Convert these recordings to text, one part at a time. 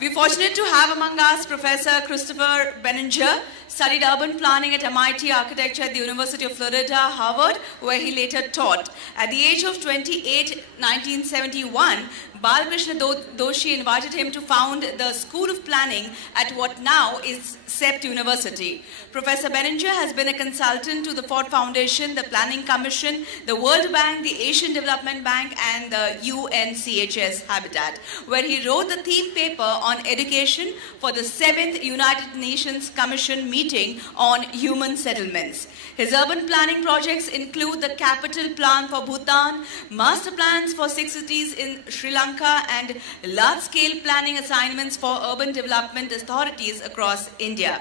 We're fortunate to have among us Professor Christopher Benninger, studied urban planning at MIT Architecture at the University of Florida, Harvard, where he later taught. At the age of 28, 1971, Balakrishna Doshi invited him to found the School of Planning at what now is CEPT University. Professor Benninger has been a consultant to the Ford Foundation, the Planning Commission, the World Bank, the Asian Development Bank, and the UNCHS Habitat, where he wrote the theme paper on education for the 7th United Nations Commission meeting on human settlements. His urban planning projects include the capital plan for Bhutan, master plans for 6 cities in Sri Lanka, and large-scale planning assignments for urban development authorities across India.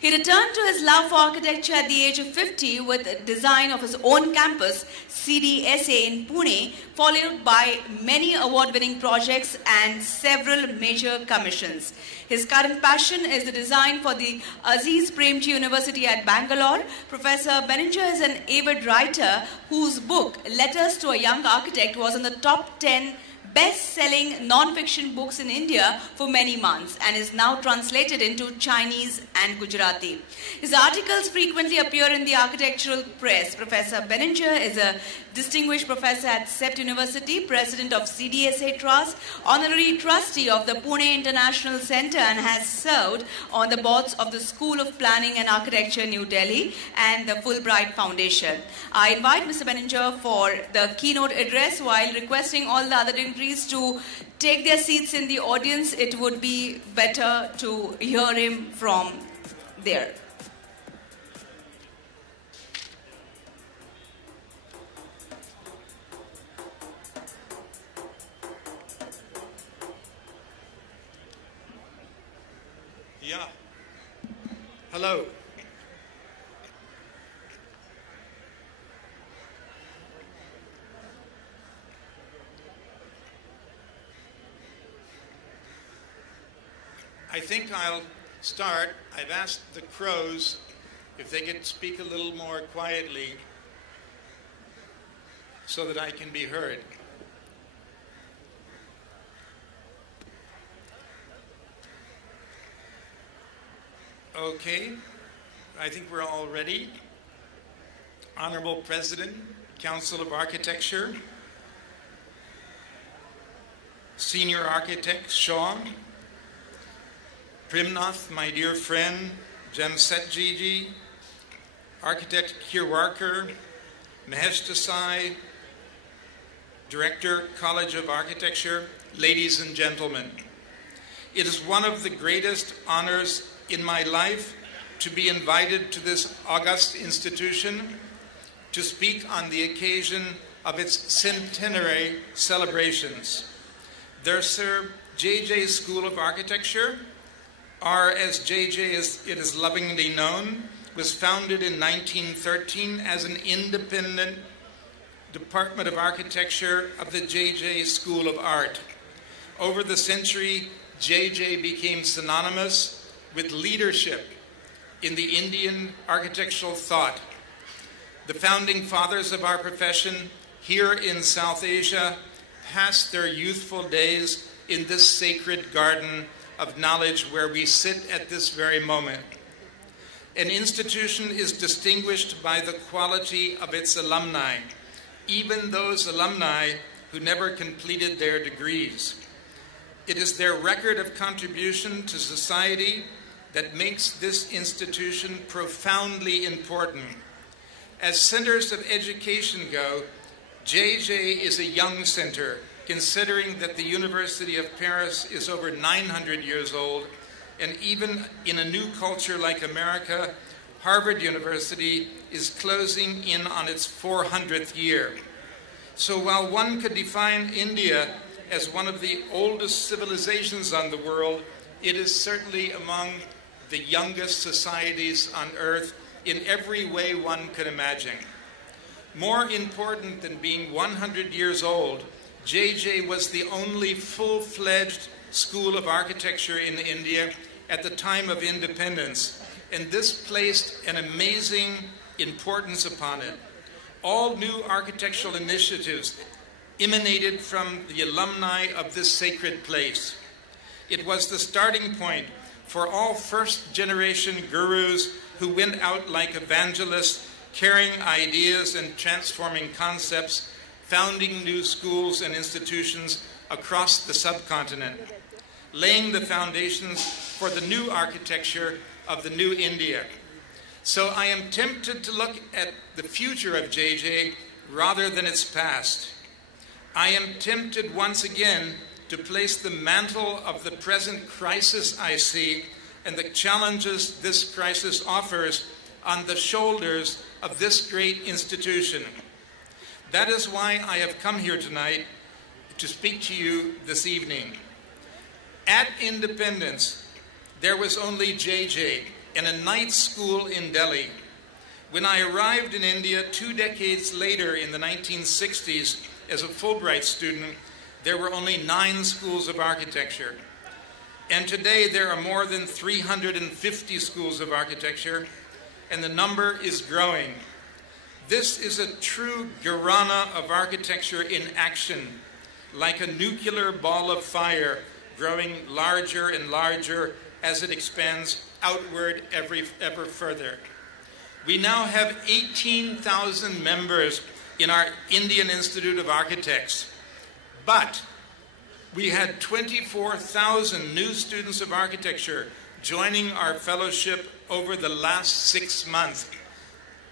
He returned to his love for architecture at the age of 50 with design of his own campus, CDSA in Pune, followed by many award-winning projects and several major commissions. His current passion is the design for the Aziz Premji University at Bangalore. Professor Benninger is an avid writer whose book, Letters to a Young Architect, was in the top 10 best-selling non-fiction books in India for many months and is now translated into Chinese and Gujarati. His articles frequently appear in the architectural press. Professor Benninger is a distinguished professor at CEPT University, president of CDSA Trust, honorary trustee of the Pune International Center, and has served on the boards of the School of Planning and Architecture, New Delhi, and the Fulbright Foundation. I invite Mr. Benninger for the keynote address while requesting all the other dignitaries to take their seats in the audience. It would be better to hear him from there. Yeah. Hello. I think I'll start. I've asked the crows if they could speak a little more quietly so that I can be heard. Okay, I think we're all ready. Honorable President, Council of Architecture, Senior Architect Shaw, Primnath, my dear friend, Jamsetjiji, Architect Kirwarkar, Mahesh Desai, Director, College of Architecture, ladies and gentlemen. It is one of the greatest honors in my life to be invited to this august institution to speak on the occasion of its centenary celebrations. Their Sir J.J. School of Architecture, or as J.J. it is lovingly known, was founded in 1913 as an independent Department of Architecture of the J.J. School of Art. Over the century, J.J. became synonymous with leadership in the Indian architectural thought. The founding fathers of our profession here in South Asia passed their youthful days in this sacred garden of knowledge where we sit at this very moment. An institution is distinguished by the quality of its alumni, even those alumni who never completed their degrees. It is their record of contribution to society that makes this institution profoundly important. As centers of education go, JJ is a young center, considering that the University of Paris is over 900 years old, and even in a new culture like America, Harvard University is closing in on its 400th year. So while one could define India as one of the oldest civilizations on the world, it is certainly among the youngest societies on earth in every way one could imagine. More important than being 100 years old, JJ was the only full-fledged school of architecture in India at the time of independence, and this placed an amazing importance upon it. All new architectural initiatives emanated from the alumni of this sacred place. It was the starting point for all first-generation gurus who went out like evangelists, carrying ideas and transforming concepts, founding new schools and institutions across the subcontinent, laying the foundations for the new architecture of the new India. So I am tempted to look at the future of JJ rather than its past. I am tempted once again to place the mantle of the present crisis I see and the challenges this crisis offers on the shoulders of this great institution. That is why I have come here tonight to speak to you this evening. At independence, there was only JJ and a night school in Delhi. When I arrived in India 2 decades later in the 1960s as a Fulbright student, there were only 9 schools of architecture. And today there are more than 350 schools of architecture, and the number is growing. This is a true Gharana of architecture in action, like a nuclear ball of fire growing larger and larger as it expands outward ever further. We now have 18,000 members in our Indian Institute of Architects, but we had 24,000 new students of architecture joining our fellowship over the last 6 months.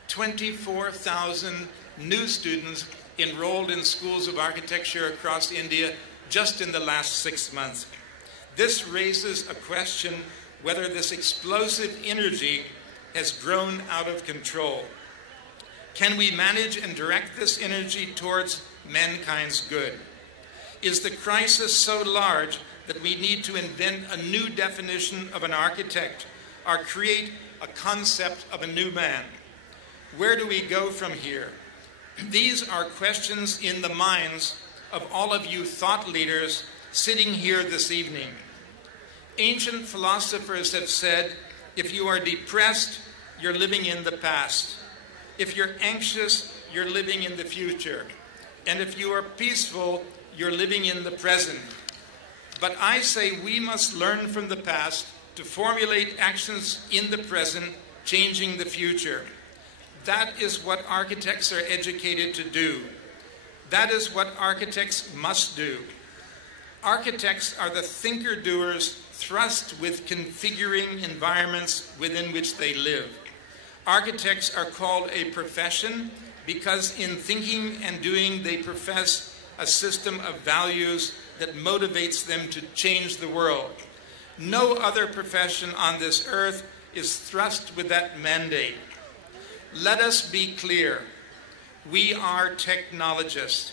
24,000 new students enrolled in schools of architecture across India just in the last 6 months. This raises a question whether this explosive energy has grown out of control. Can we manage and direct this energy towards mankind's good? Is the crisis so large that we need to invent a new definition of an architect or create a concept of a new man? Where do we go from here? These are questions in the minds of all of you thought leaders sitting here this evening. Ancient philosophers have said, if you are depressed, you're living in the past. If you're anxious, you're living in the future. And if you are peaceful, you're living in the present. But I say we must learn from the past to formulate actions in the present, changing the future. That is what architects are educated to do. That is what architects must do. Architects are the thinker-doers thrust with configuring environments within which they live. Architects are called a profession because in thinking and doing they profess a system of values that motivates them to change the world. No other profession on this earth is thrust with that mandate. Let us be clear. We are technologists.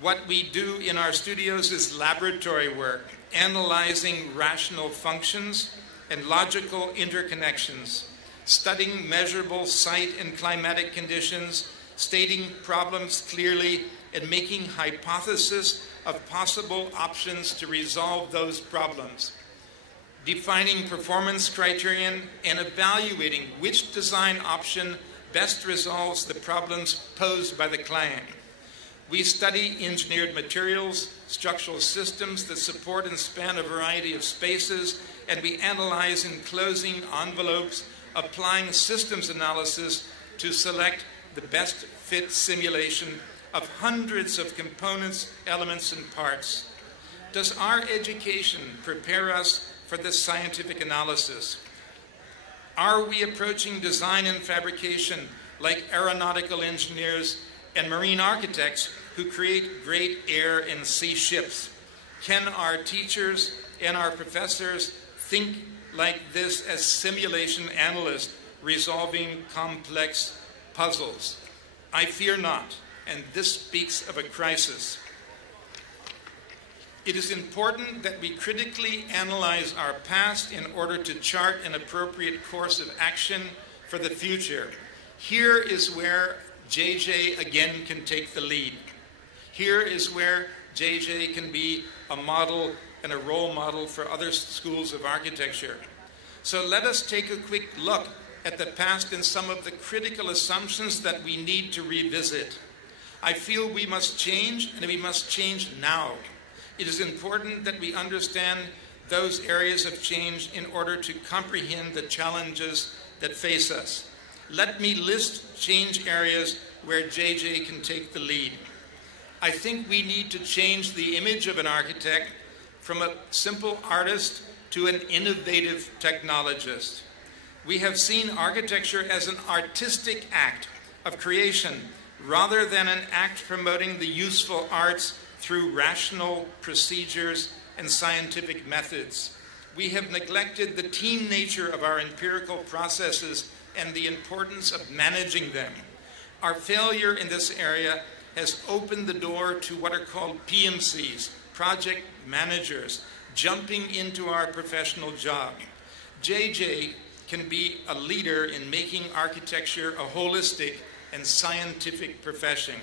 What we do in our studios is laboratory work, analyzing rational functions and logical interconnections, studying measurable site and climatic conditions, stating problems clearly, and making hypotheses of possible options to resolve those problems, defining performance criterion and evaluating which design option best resolves the problems posed by the client. We study engineered materials, structural systems that support and span a variety of spaces, and we analyze enclosing envelopes, applying systems analysis to select the best fit simulation of hundreds of components, elements, and parts. Does our education prepare us for this scientific analysis? Are we approaching design and fabrication like aeronautical engineers and marine architects who create great air and sea ships? Can our teachers and our professors think like this as simulation analysts resolving complex puzzles? I fear not, and this speaks of a crisis. It is important that we critically analyze our past in order to chart an appropriate course of action for the future. Here is where JJ again can take the lead. Here is where JJ can be a model and a role model for other schools of architecture. So let us take a quick look at the past and some of the critical assumptions that we need to revisit. I feel we must change, and we must change now. It is important that we understand those areas of change in order to comprehend the challenges that face us. Let me list change areas where JJ can take the lead. I think we need to change the image of an architect from a simple artist to an innovative technologist. We have seen architecture as an artistic act of creation rather than an act promoting the useful arts through rational procedures and scientific methods. We have neglected the team nature of our empirical processes and the importance of managing them. Our failure in this area has opened the door to what are called PMCs, project managers, jumping into our professional job. JJ can be a leader in making architecture a holistic and scientific profession.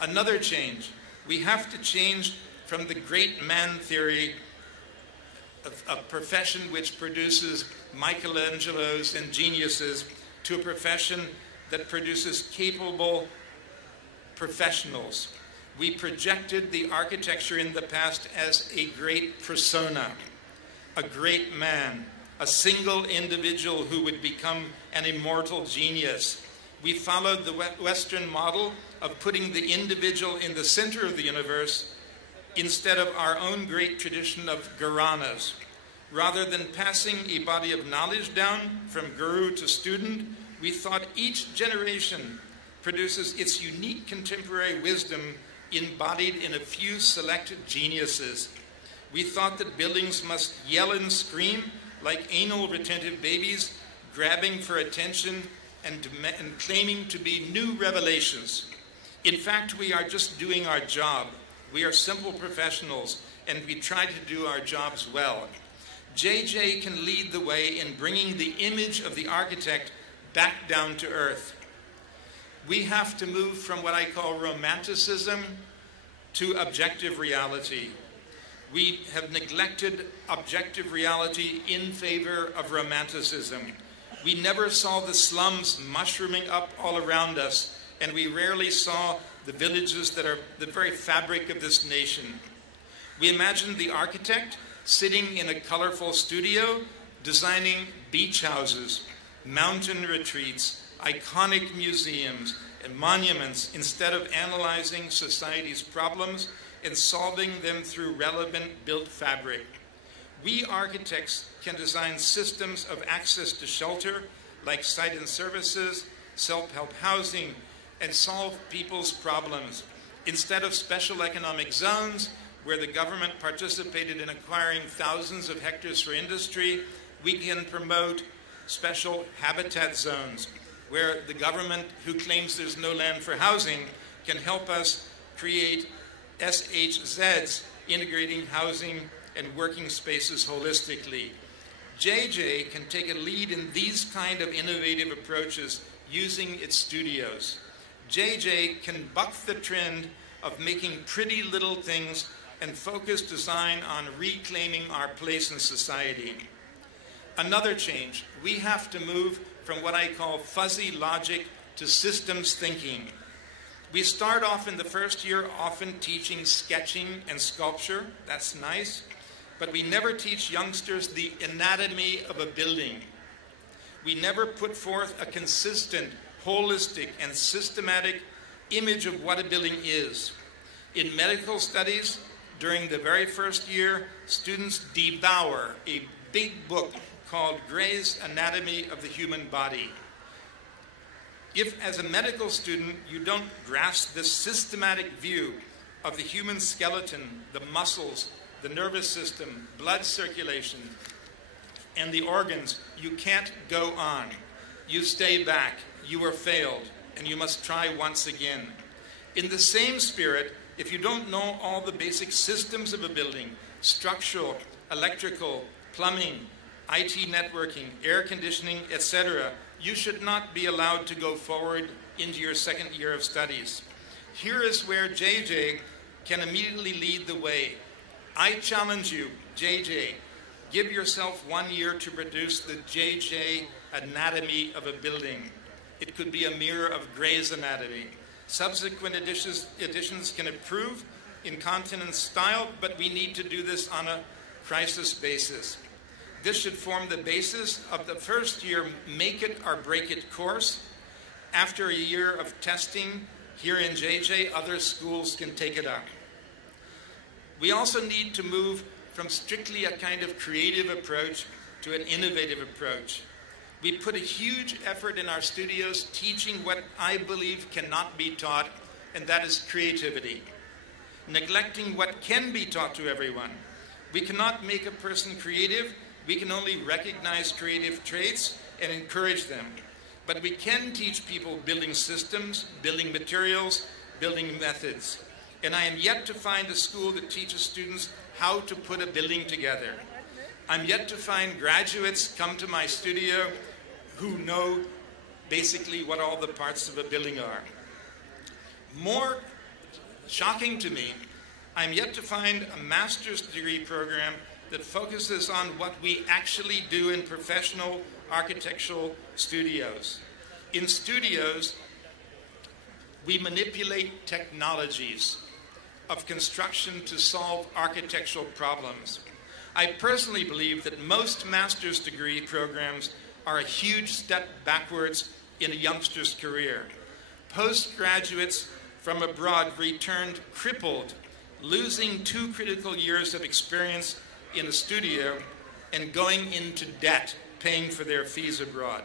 Another change, we have to change from the great man theory of a profession which produces Michelangelos and geniuses to a profession that produces capable professionals. We projected the architecture in the past as a great persona, a great man, a single individual who would become an immortal genius. We followed the Western model of putting the individual in the center of the universe instead of our own great tradition of Gharanas. Rather than passing a body of knowledge down from guru to student, we thought each generation produces its unique contemporary wisdom embodied in a few selected geniuses. We thought that buildings must yell and scream like anal retentive babies, grabbing for attention and claiming to be new revelations. In fact, we are just doing our job. We are simple professionals, and we try to do our jobs well. JJ can lead the way in bringing the image of the architect back down to earth. We have to move from what I call romanticism to objective reality. We have neglected objective reality in favor of romanticism. We never saw the slums mushrooming up all around us, and we rarely saw the villages that are the very fabric of this nation. We imagined the architect sitting in a colorful studio, designing beach houses, mountain retreats, iconic museums, and monuments, instead of analyzing society's problems and solving them through relevant built fabric. We architects can design systems of access to shelter, like site and services, self-help housing, and solve people's problems. Instead of special economic zones, where the government participated in acquiring thousands of hectares for industry, we can promote special habitat zones, where the government, who claims there's no land for housing, can help us create SHZs, integrating housing and working spaces holistically. JJ can take a lead in these kind of innovative approaches using its studios. JJ can buck the trend of making pretty little things and focus design on reclaiming our place in society. Another change, we have to move from what I call fuzzy logic to systems thinking. We start off in the first year often teaching sketching and sculpture. That's nice. But we never teach youngsters the anatomy of a building. We never put forth a consistent, holistic, and systematic image of what a building is. In medical studies, during the very first year, students devour a big book called Gray's Anatomy of the Human Body. If, as a medical student, you don't grasp this systematic view of the human skeleton, the muscles, the nervous system, blood circulation, and the organs, you can't go on. You stay back, you are failed, and you must try once again. In the same spirit, if you don't know all the basic systems of a building, structural, electrical, plumbing, IT networking, air conditioning, etc., you should not be allowed to go forward into your second year of studies. Here is where JJ can immediately lead the way. I challenge you, JJ, give yourself 1 year to produce the JJ anatomy of a building. It could be a mirror of Gray's Anatomy. Subsequent editions can improve in content and style, but we need to do this on a crisis basis. This should form the basis of the first year Make It or Break It course. After a year of testing here in JJ, other schools can take it up. We also need to move from strictly a kind of creative approach to an innovative approach. We put a huge effort in our studios teaching what I believe cannot be taught, and that is creativity, neglecting what can be taught to everyone. We cannot make a person creative. We can only recognize creative traits and encourage them. But we can teach people building systems, building materials, building methods. And I am yet to find a school that teaches students how to put a building together. I'm yet to find graduates come to my studio who know basically what all the parts of a building are. More shocking to me, I'm yet to find a master's degree program that focuses on what we actually do in professional architectural studios. In studios, we manipulate technologies of construction to solve architectural problems. I personally believe that most master's degree programs are a huge step backwards in a youngster's career. Postgraduates from abroad returned crippled, losing 2 critical years of experience in a studio and going into debt paying for their fees abroad.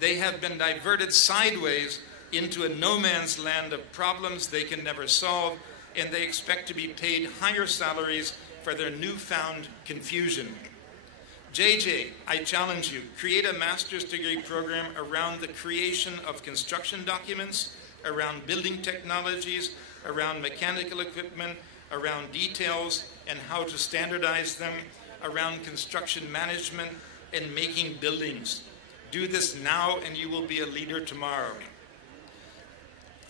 They have been diverted sideways into a no man's land of problems they can never solve, and they expect to be paid higher salaries for their newfound confusion. JJ, I challenge you, create a master's degree program around the creation of construction documents, around building technologies, around mechanical equipment, around details and how to standardize them, around construction management and making buildings. Do this now and you will be a leader tomorrow.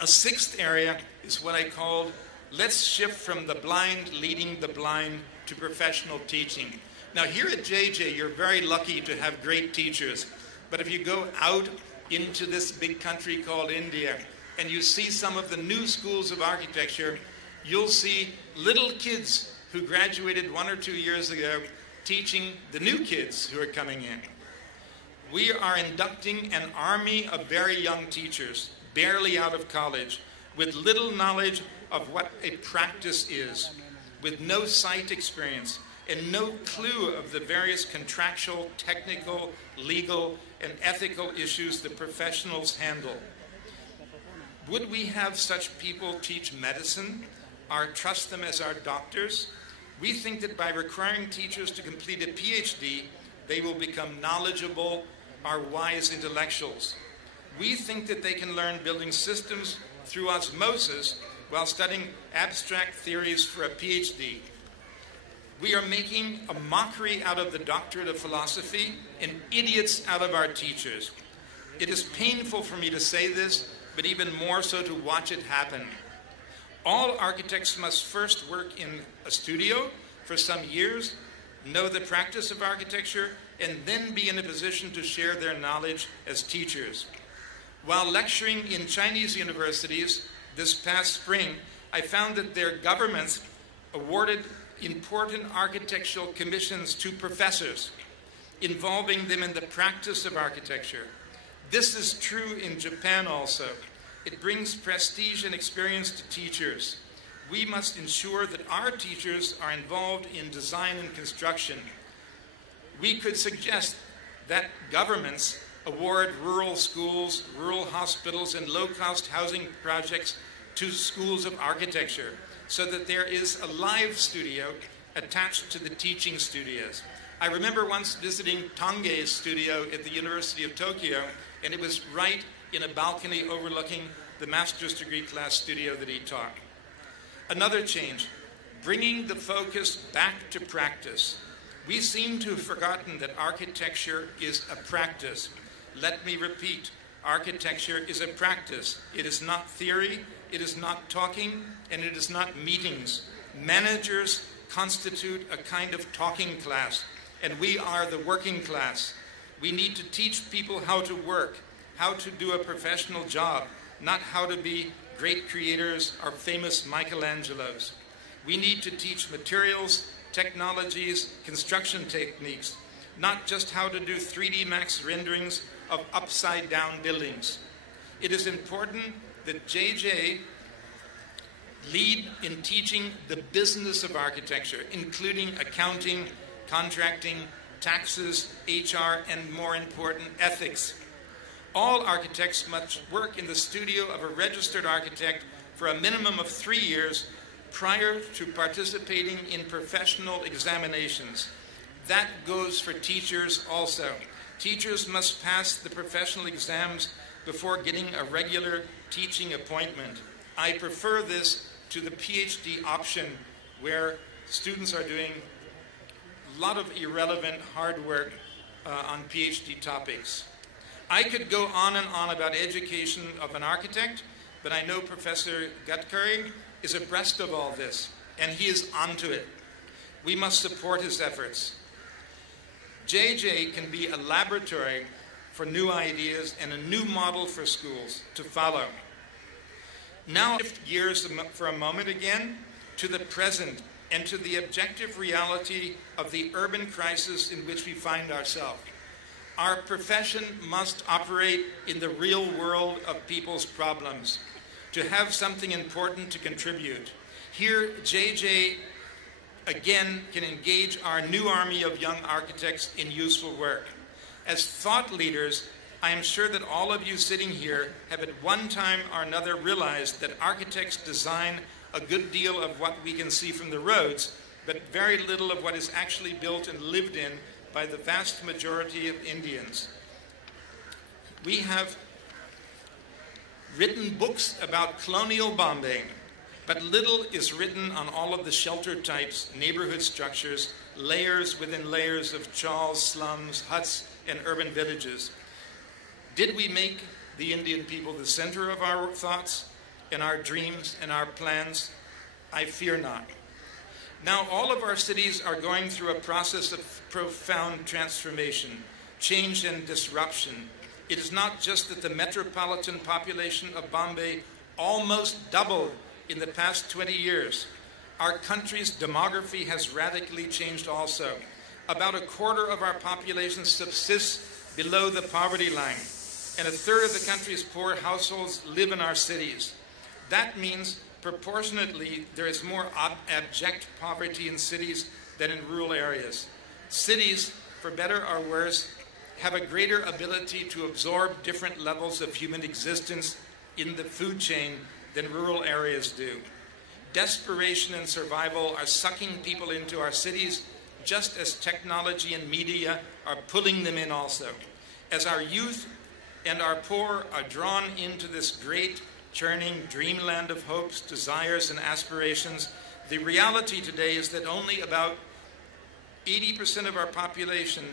A sixth area is what I called, let's shift from the blind leading the blind to professional teaching. Now here at JJ, you're very lucky to have great teachers, but if you go out into this big country called India and you see some of the new schools of architecture, you'll see little kids who graduated 1 or 2 years ago teaching the new kids who are coming in. We are inducting an army of very young teachers, barely out of college, with little knowledge of what a practice is, with no site experience, and no clue of the various contractual, technical, legal, and ethical issues that professionals handle. Would we have such people teach medicine or trust them as our doctors? We think that by requiring teachers to complete a PhD, they will become knowledgeable or wise intellectuals. We think that they can learn building systems through osmosis while studying abstract theories for a PhD. We are making a mockery out of the doctorate of philosophy and idiots out of our teachers. It is painful for me to say this, but even more so to watch it happen. All architects must first work in a studio for some years, know the practice of architecture, and then be in a position to share their knowledge as teachers. While lecturing in Chinese universities this past spring, I found that their governments awarded important architectural commissions to professors, involving them in the practice of architecture. This is true in Japan also. It brings prestige and experience to teachers. We must ensure that our teachers are involved in design and construction. We could suggest that governments award rural schools, rural hospitals, and low-cost housing projects to schools of architecture, so that there is a live studio attached to the teaching studios. I remember once visiting Tangei's studio at the University of Tokyo, and it was right in a balcony overlooking the master's degree class studio that he taught. Another change, bringing the focus back to practice. We seem to have forgotten that architecture is a practice. Let me repeat, architecture is a practice. It is not theory, it is not talking, and it is not meetings. Managers constitute a kind of talking class, and we are the working class. We need to teach people how to work, how to do a professional job, not how to be great creators or famous Michelangelos. We need to teach materials, technologies, construction techniques, not just how to do 3D Max renderings of upside-down buildings. It is important that JJ lead in teaching the business of architecture, including accounting, contracting, taxes, HR, and more important, ethics. All architects must work in the studio of a registered architect for a minimum of 3 years prior to participating in professional examinations. That goes for teachers also. Teachers must pass the professional exams before getting a regular teaching appointment. I prefer this to the PhD option, where students are doing a lot of irrelevant hard work on PhD topics. I could go on and on about education of an architect, but I know Professor Gadkari is abreast of all this, and he is onto it. We must support his efforts. JJ can be a laboratory for new ideas and a new model for schools to follow. Now, shift gears for a moment again to the present and to the objective reality of the urban crisis in which we find ourselves. Our profession must operate in the real world of people's problems to have something important to contribute. Here, JJ again can engage our new army of young architects in useful work. As thought leaders, I am sure that all of you sitting here have at one time or another realized that architects design a good deal of what we can see from the roads, but very little of what is actually built and lived in by the vast majority of Indians. We have written books about colonial Bombay, but little is written on all of the shelter types, neighborhood structures, layers within layers of chawls, slums, huts, and urban villages. Did we make the Indian people the center of our thoughts and our dreams and our plans? I fear not. Now, all of our cities are going through a process of profound transformation, change and disruption. It is not just that the metropolitan population of Bombay almost doubled in the past 20 years. Our country's demography has radically changed also. About a quarter of our population subsists below the poverty line, and a third of the country's poor households live in our cities. That means proportionately there is more abject poverty in cities than in rural areas. Cities, for better or worse, have a greater ability to absorb different levels of human existence in the food chain than rural areas do. Desperation and survival are sucking people into our cities, just as technology and media are pulling them in also. As our youth and our poor are drawn into this great, churning dreamland of hopes, desires, and aspirations, the reality today is that only about 80% of our population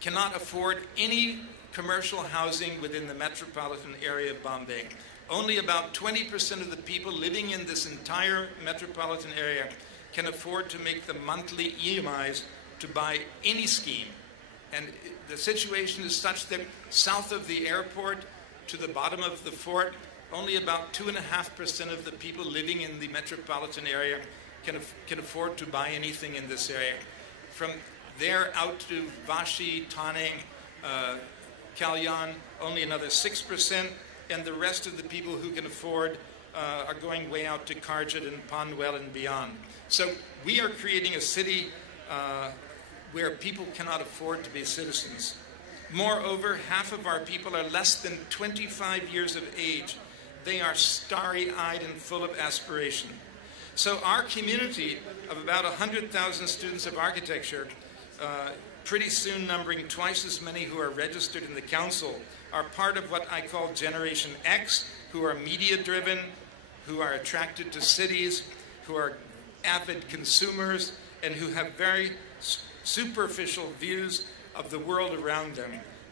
cannot afford any commercial housing within the metropolitan area of Bombay. Only about 20% of the people living in this entire metropolitan area can afford to make the monthly EMIs to buy any scheme. And the situation is such that south of the airport to the bottom of the fort, only about 2.5% of the people living in the metropolitan area can afford to buy anything in this area. From there out to Vashi, Thane, Kalyan, only another 6%, and the rest of the people who can afford are going way out to Karjat and Panwell and beyond. So we are creating a city where people cannot afford to be citizens. Moreover, half of our people are less than 25 years of age. They are starry-eyed and full of aspiration. So our community of about 100,000 students of architecture, pretty soon numbering twice as many who are registered in the council, are part of what I call Generation X, who are media-driven, who are attracted to cities, who are avid consumers, and who have very superficial views of the world around them.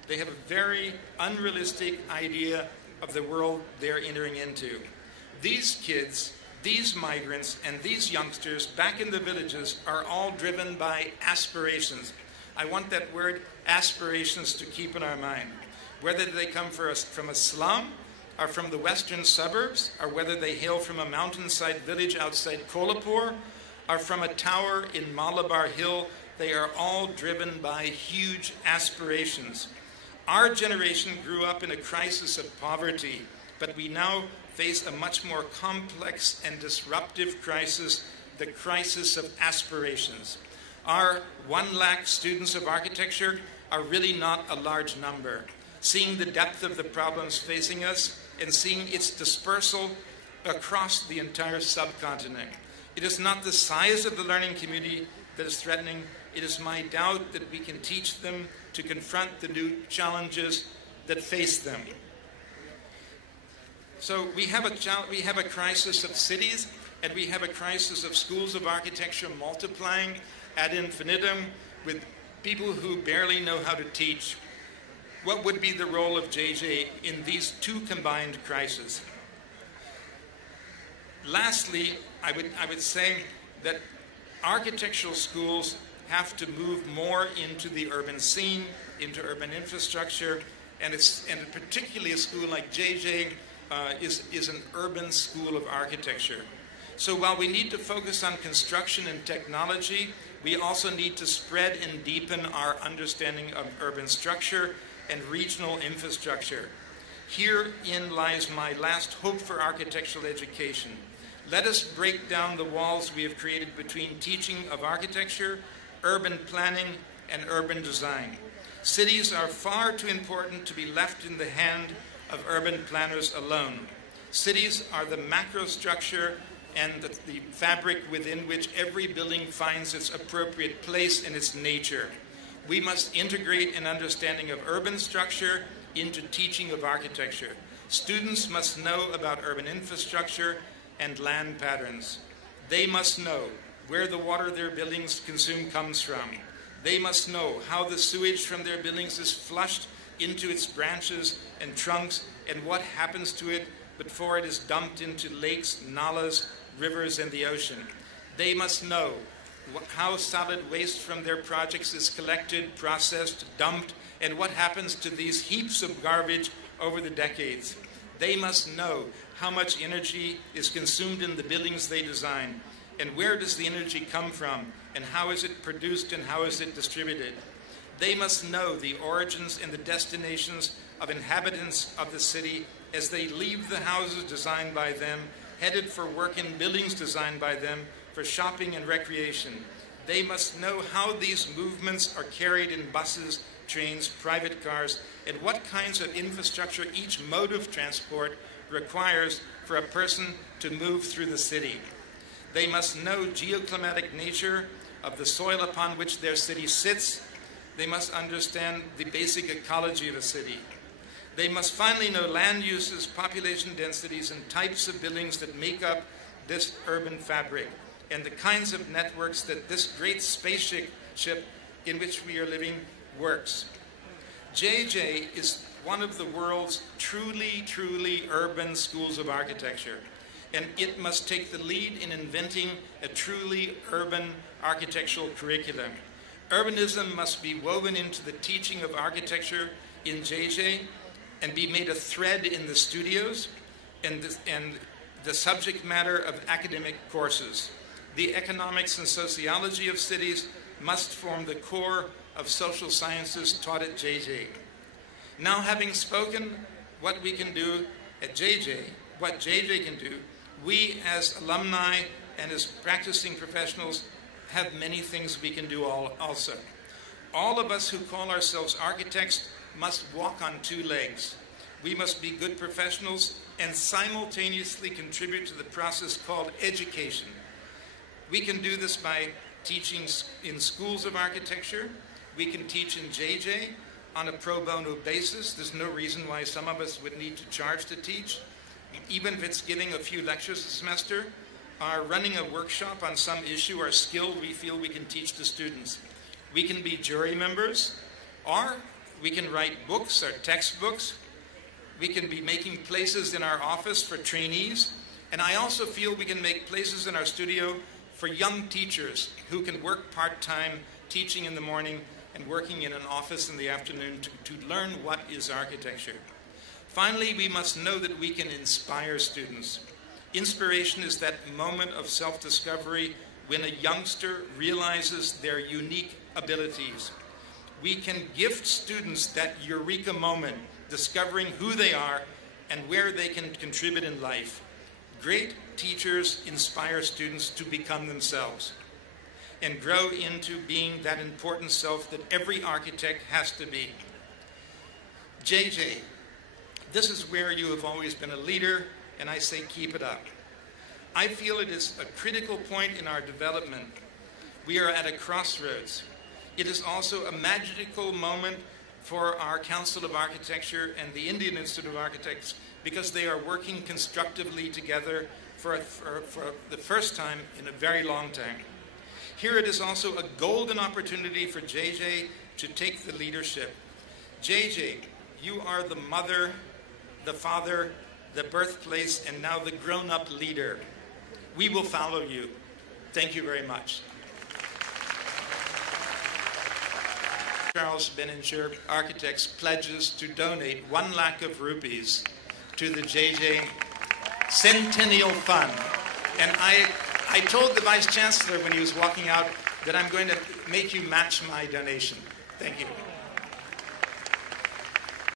They have a very unrealistic idea of the world they're entering into. These kids, these migrants, and these youngsters back in the villages are all driven by aspirations. I want that word aspirations to keep in our mind. Whether they come from a slum, or from the western suburbs, or whether they hail from a mountainside village outside Kolhapur, are from a tower in Malabar Hill. They are all driven by huge aspirations. Our generation grew up in a crisis of poverty, but we now face a much more complex and disruptive crisis, the crisis of aspirations. Our 1 lakh students of architecture are really not a large number. Seeing the depth of the problems facing us and seeing its dispersal across the entire subcontinent. It is not the size of the learning community that is threatening. It is my doubt that we can teach them to confront the new challenges that face them. So we have a crisis of cities, and we have a crisis of schools of architecture multiplying ad infinitum with people who barely know how to teach. What would be the role of JJ in these two combined crises? Lastly, I would say that architectural schools have to move more into the urban scene, into urban infrastructure, and particularly a school like JJ is an urban school of architecture. So while we need to focus on construction and technology, we also need to spread and deepen our understanding of urban structure and regional infrastructure. Herein lies my last hope for architectural education. Let us break down the walls we have created between teaching of architecture, urban planning, and urban design. Cities are far too important to be left in the hand of urban planners alone. Cities are the macro structure and the fabric within which every building finds its appropriate place and its nature. We must integrate an understanding of urban structure into teaching of architecture. Students must know about urban infrastructure and land patterns. They must know where the water their buildings consume comes from. They must know how the sewage from their buildings is flushed into its branches and trunks and what happens to it before it is dumped into lakes, nalas, rivers, and the ocean. They must know how solid waste from their projects is collected, processed, dumped, and what happens to these heaps of garbage over the decades. They must know how much energy is consumed in the buildings they design, and where does the energy come from, and how is it produced, and how is it distributed. They must know the origins and the destinations of inhabitants of the city as they leave the houses designed by them, headed for work in buildings designed by them, for shopping and recreation. They must know how these movements are carried in buses, trains, private cars, and what kinds of infrastructure each mode of transport requires for a person to move through the city. They must know geoclimatic nature of the soil upon which their city sits. They must understand the basic ecology of a city. They must finally know land uses, population densities, and types of buildings that make up this urban fabric, and the kinds of networks that this great spaceship in which we are living works. JJ is one of the world's truly urban schools of architecture, and it must take the lead in inventing a truly urban architectural curriculum. Urbanism must be woven into the teaching of architecture in JJ and be made a thread in the studios and the subject matter of academic courses. The economics and sociology of cities must form the core of social sciences taught at JJ. Now, having spoken what we can do at JJ, what JJ can do, we as alumni and as practicing professionals have many things we can do also. All of us who call ourselves architects must walk on two legs. We must be good professionals and simultaneously contribute to the process called education. We can do this by teaching in schools of architecture. We can teach in JJ on a pro bono basis. There's no reason why some of us would need to charge to teach, even if it's giving a few lectures a semester, or running a workshop on some issue or skill we feel we can teach the students. We can be jury members, or we can write books or textbooks. We can be making places in our office for trainees, and I also feel we can make places in our studio for young teachers who can work part-time teaching in the morning and working in an office in the afternoon to learn what is architecture. Finally, we must know that we can inspire students. Inspiration is that moment of self-discovery when a youngster realizes their unique abilities. We can gift students that eureka moment, discovering who they are and where they can contribute in life. Great teachers inspire students to become themselves and grow into being that important self that every architect has to be. JJ, this is where you have always been a leader, and I say keep it up. I feel it is a critical point in our development. We are at a crossroads. It is also a magical moment for our Council of Architecture and the Indian Institute of Architects, because they are working constructively together for the first time in a very long time. Here it is also a golden opportunity for JJ to take the leadership. JJ, you are the mother, the father, the birthplace, and now the grown-up leader. We will follow you. Thank you very much. Charles Benninger Architects pledges to donate 1 lakh of rupees to the JJ Centennial Fund. And I told the Vice Chancellor when he was walking out that I'm going to make you match my donation. Thank you.